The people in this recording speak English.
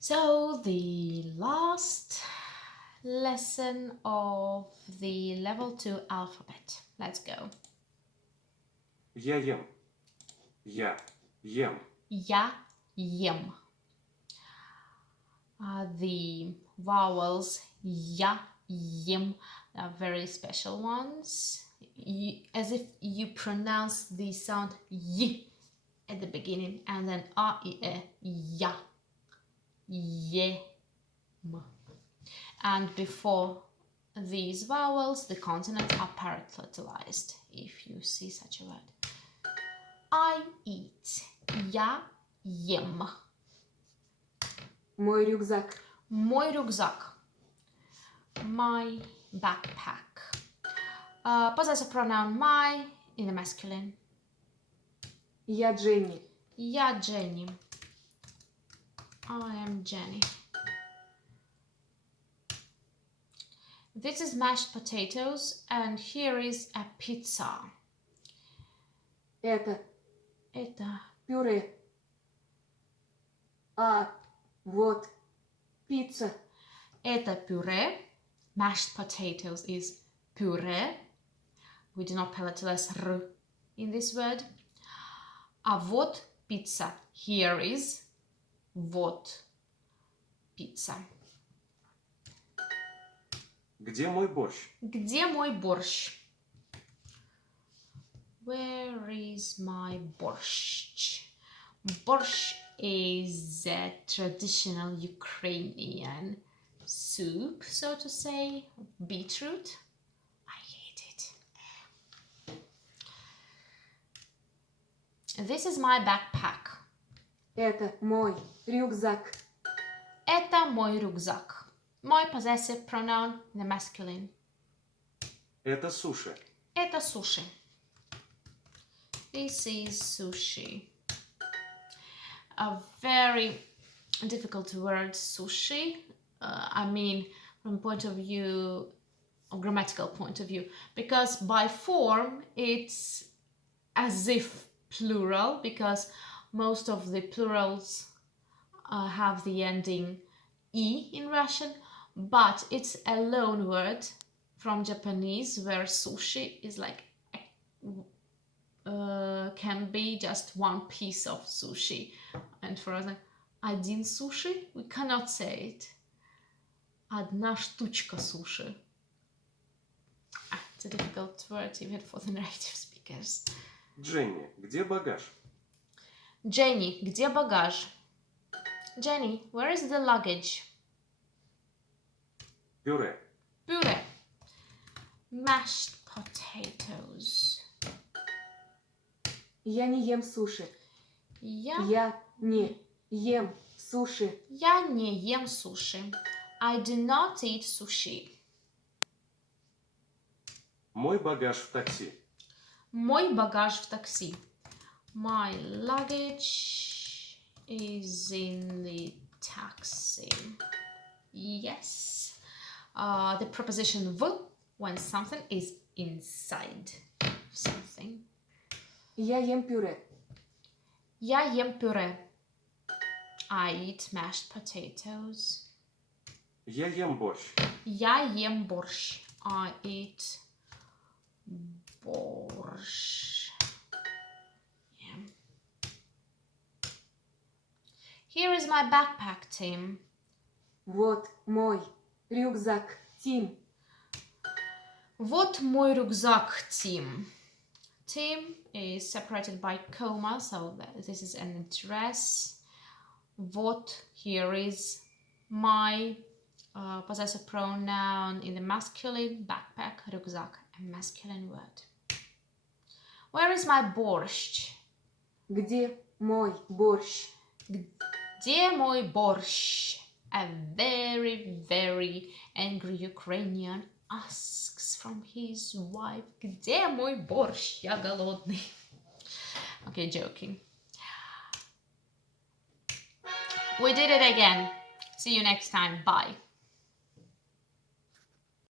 So the last lesson of the level 2 alphabet. Let's go. Я ем. Я ем. Я ем. The vowels я, ем are very special ones. As if you pronounce the sound y at the beginning and then a, I, e, ya, yem. And before these vowels, the consonants are parenthesized, if you see such a word. I eat. Я ем. Мой рюкзак. Мой рюкзак. My backpack. Possessive pronoun my in the masculine. Я Дженни. Я Jenny. I am Jenny. This is mashed potatoes and here is a pizza. Это Это пюре. А вот пицца. Это puree. Mashed potatoes is puree. We do not palatalize r in this word. А вот pizza. Here is вот pizza. Где мой борщ? Где мой борщ? Where is my borscht? Borsch is a traditional Ukrainian soup, so to say, beetroot. I hate it. This is my backpack. Это мой рюкзак. Это мой рюкзак. Мой possessive pronoun in the masculine. Это суши. Это sushi. This is sushi. A very difficult word, sushi. I mean, from point of view, or grammatical point of view, because by form it's as if plural, because most of the plurals have the ending e in Russian, but it's a loan word from Japanese where sushi is like can be just one piece of sushi, and for us, один sushi, we cannot say it. Одна штучка суши. It's a difficult word even for the native speakers. Дженни, где багаж? Jenny, где багаж? Jenny, where is the luggage? Пюре. Puree. Mashed potatoes. Я не ем суши. Я Я не ем суши. Я не ем суши. I do not eat sushi. Мой багаж в такси. Мой багаж в такси. My luggage is in the taxi. Yes. The preposition v when something is inside something. Я ем пюре. Я ем пюре. I eat mashed potatoes. Я ем борщ. Я ем борщ. I eat борщ. Yeah. Here is my backpack, Tim. Вот мой рюкзак, Тим. Вот мой рюкзак, Tim. Tim is separated by comma, so this is an address. Вот here is my possessive pronoun in the masculine, backpack, рюкзак, a masculine word. Where is my борщ? Где мой борщ? Где мой борщ? A very, very angry Ukrainian asks from his wife, где мой борщ? Я голодный. Okay, joking. We did it again. See you next time. Bye.